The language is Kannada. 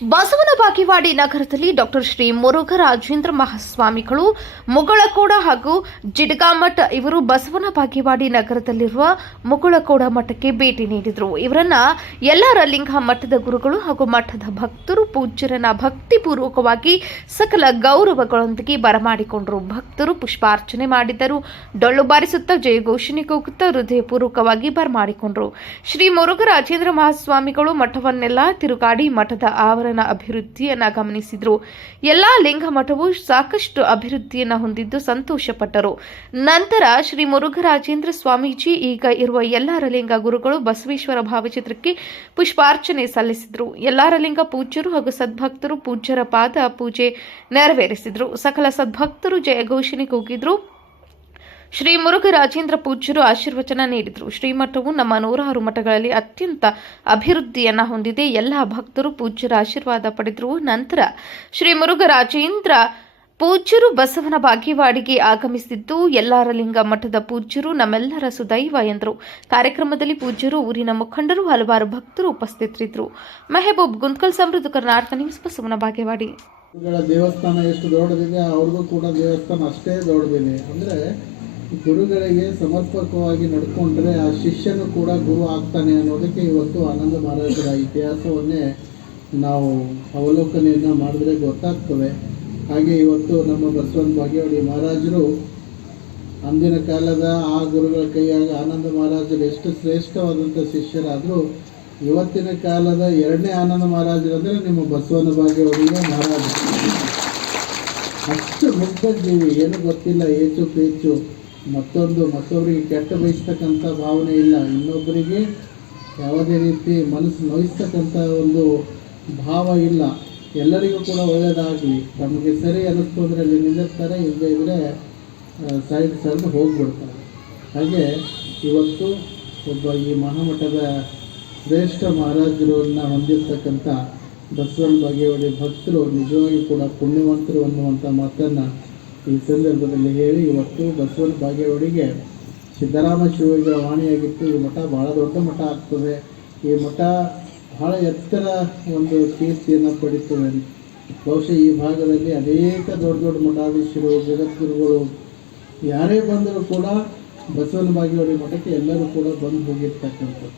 ಬಸವನ ಬಾಗೇವಾಡಿ ನಗರದಲ್ಲಿ ಡಾಕ್ಟರ್ ಶ್ರೀ ಮುರುಘರಾಜೇಂದ್ರ ಮಹಾಸ್ವಾಮಿಗಳು ಮುಗಳಕೋಡ ಹಾಗೂ ಜಿಡಗಾಮಠ ಇವರು ಬಸವನ ಬಾಗೇವಾಡಿ ನಗರದಲ್ಲಿರುವ ಮುಗಳಕೋಡ ಮಠಕ್ಕೆ ಭೇಟಿ ನೀಡಿದರು. ಇವರನ್ನ ಯಲ್ಲಾರಲಿಂಗ ಮಠದ ಗುರುಗಳು ಹಾಗೂ ಮಠದ ಭಕ್ತರು ಪೂಜ್ಯರನ್ನ ಭಕ್ತಿಪೂರ್ವಕವಾಗಿ ಸಕಲ ಗೌರವಗಳೊಂದಿಗೆ ಬರಮಾಡಿಕೊಂಡರು. ಭಕ್ತರು ಪುಷ್ಪಾರ್ಚನೆ ಮಾಡಿದ್ದರು. ಡೊಳ್ಳು ಬಾರಿಸುತ್ತಾ ಜಯಘೋಷಣೆ ಕೂಗುತ್ತಾ ಹೃದಯಪೂರ್ವಕವಾಗಿ ಬರಮಾಡಿಕೊಂಡರು. ಶ್ರೀ ಮುರುಘರಾಜೇಂದ್ರ ಮಹಾಸ್ವಾಮಿಗಳು ಮಠವನ್ನೆಲ್ಲ ತಿರುಗಾಡಿ ಮಠದ ಆವರಣ ಅಭಿವೃದ್ಧಿಯನ್ನ ಗಮನಿಸಿದ್ರು. ಎಲ್ಲಾ ಲಿಂಗ ಮಠವು ಸಾಕಷ್ಟು ಅಭಿವೃದ್ಧಿಯನ್ನ ಹೊಂದಿದ್ದು ಸಂತೋಷಪಟ್ಟರು. ನಂತರ ಶ್ರೀ ಮುರುಘರಾಜೇಂದ್ರ ಸ್ವಾಮೀಜಿ ಈಗ ಇರುವ ಯಲ್ಲಾರಲಿಂಗ ಗುರುಗಳು ಬಸವೇಶ್ವರ ಭಾವಚಿತ್ರಕ್ಕೆ ಪುಷ್ಪಾರ್ಚನೆ ಸಲ್ಲಿಸಿದ್ರು. ಯಲ್ಲಾರಲಿಂಗ ಪೂಜ್ಯರು ಹಾಗೂ ಸದ್ಭಕ್ತರು ಪೂಜ್ಯರ ಪಾದ ಪೂಜೆ ನೆರವೇರಿಸಿದ್ರು. ಸಕಲ ಸದ್ಭಕ್ತರು ಜಯಘೋಷಣೆ ಕೂಗಿದ್ರು. ಶ್ರೀ ಮುರುಘರಾಜೇಂದ್ರ ಪೂಜ್ಯರು ಆಶೀರ್ವಚನ ನೀಡಿದರು. ಶ್ರೀಮಠವು ನಮ್ಮ 106 ಮಠಗಳಲ್ಲಿ ಅತ್ಯಂತ ಅಭಿವೃದ್ಧಿಯನ್ನ ಹೊಂದಿದೆ. ಎಲ್ಲ ಭಕ್ತರು ಪೂಜ್ಯರ ಆಶೀರ್ವಾದ ಪಡೆದರು. ನಂತರ ಶ್ರೀ ಮುರುಘರಾಜೇಂದ್ರ ಪೂಜ್ಯರು ಬಸವನ ಬಾಗೇವಾಡಿಗೆ ಆಗಮಿಸಿದ್ದು ಯಲ್ಲಾರಲಿಂಗ ಮಠದ ಪೂಜ್ಯರು ನಮ್ಮೆಲ್ಲರ ಸುದೈವ ಎಂದರು. ಕಾರ್ಯಕ್ರಮದಲ್ಲಿ ಪೂಜ್ಯರು, ಊರಿನ ಮುಖಂಡರು, ಹಲವಾರು ಭಕ್ತರು ಉಪಸ್ಥಿತರಿದ್ದರು. ಮೆಹಬೂಬ್ ಗುಂತ್ಕಲ್, ಸಮೃದ್ಧ ಕರ್ನಾಟಕ ನ್ಯೂಸ್, ಬಸವನ ಬಾಗೇವಾಡಿ. ದೇವಸ್ಥಾನ ಎಷ್ಟು ದೊಡ್ಡದಿದೆ ಅವ್ರಿಗೂ ಕೂಡ ದೇವಸ್ಥಾನ ಅಷ್ಟೇ ದೊಡ್ಡದಿದೆ. ಅಂದರೆ ಗುರುಗಳಿಗೆ ಸಮರ್ಪಕವಾಗಿ ನಡ್ಕೊಂಡ್ರೆ ಆ ಶಿಷ್ಯನು ಕೂಡ ಗುರು ಆಗ್ತಾನೆ ಅನ್ನೋದಕ್ಕೆ ಇವತ್ತು ಆನಂದ ಮಹಾರಾಜರ ಇತಿಹಾಸವನ್ನೇ ನಾವು ಅವಲೋಕನೆಯನ್ನು ಮಾಡಿದ್ರೆ ಗೊತ್ತಾಗ್ತದೆ. ಹಾಗೆ ಇವತ್ತು ನಮ್ಮ ಬಸವನ ಬಾಗೇವಾಡಿ ಮಹಾರಾಜರು ಅಂದಿನ ಕಾಲದ ಆ ಗುರುಗಳ ಕೈಯಾಗ ಆನಂದ ಮಹಾರಾಜರು ಎಷ್ಟು ಶ್ರೇಷ್ಠವಾದಂಥ ಶಿಷ್ಯರಾದರೂ ಇವತ್ತಿನ ಕಾಲದ 2ನೇ ಆನಂದ ಮಹಾರಾಜರಂದರೆ ನಿಮ್ಮ ಬಸವನ ಬಾಗೇವಾಡಿಯ ಮಹಾರಾಜ. ಅಷ್ಟು ಮುಗ್ಧ ಜೀವಿ, ಏನು ಗೊತ್ತಿಲ್ಲ, ಏಚು ಪೇಚು, ಮತ್ತೊಬ್ಬರಿಗೆ ಕೆಟ್ಟ ಬಯಸ್ತಕ್ಕಂಥ ಭಾವನೆ ಇಲ್ಲ, ಇನ್ನೊಬ್ಬರಿಗೆ ಯಾವುದೇ ರೀತಿ ಮನಸ್ಸು ನೋಯಿಸ್ತಕ್ಕಂಥ ಒಂದು ಭಾವ ಇಲ್ಲ. ಎಲ್ಲರಿಗೂ ಕೂಡ ಒಳ್ಳೆಯದಾಗಲಿ, ತಮಗೆ ಸರಿ ಅನ್ನಿಸ್ತು ಅಂದರೆ ಅಲ್ಲಿ ನಿಲ್ಲಿಸ್ತಾರೆ, ಇಲ್ಲದೇ ಇದ್ದರೆ ಸೈಡ್ ಸರಿದು ಹೋಗಿಬಿಡ್ತಾರೆ. ಹಾಗೆ ಇವತ್ತು ಒಬ್ಬ ಈ ಮಹಾಮಠದ ಶ್ರೇಷ್ಠ ಮಹಾರಾಜರನ್ನು ಹೊಂದಿರತಕ್ಕಂಥ ಬಸವನ ಬಾಗೇವಾಡಿ ಭಕ್ತರು ನಿಜವಾಗಿ ಕೂಡ ಪುಣ್ಯವಂತರು ಅನ್ನುವಂಥ ಮಾತನ್ನು ಈ ಸಂದರ್ಭದಲ್ಲಿ ಹೇಳಿ, ಇವತ್ತು ಬಸವನ ಬಾಗೇವಾಡಿಗೆ ಸಿದ್ದರಾಮ ಶಿವಯೋಗಿಗಳ ವಾಣಿಯಾಗಿತ್ತು. ಈ ಮಠ ಭಾಳ ದೊಡ್ಡ ಮಠ ಆಗ್ತದೆ. ಈ ಮಠ ಭಾಳ ಎತ್ತರ ಒಂದು ಕೀರ್ತಿಯನ್ನು ಪಡೀತದೆ. ಬಹುಶಃ ಈ ಭಾಗದಲ್ಲಿ ಅನೇಕ ದೊಡ್ಡ ದೊಡ್ಡ ಮಠಾಧೀಶರು, ಜಗದ್ಗುರುಗಳು ಯಾರೇ ಬಂದರೂ ಕೂಡ ಬಸವನ ಬಾಗೇವಾಡಿ ಮಠಕ್ಕೆ ಎಲ್ಲರೂ ಕೂಡ ಬಂದು ಹೋಗಿರ್ತಕ್ಕಂಥದ್ದು.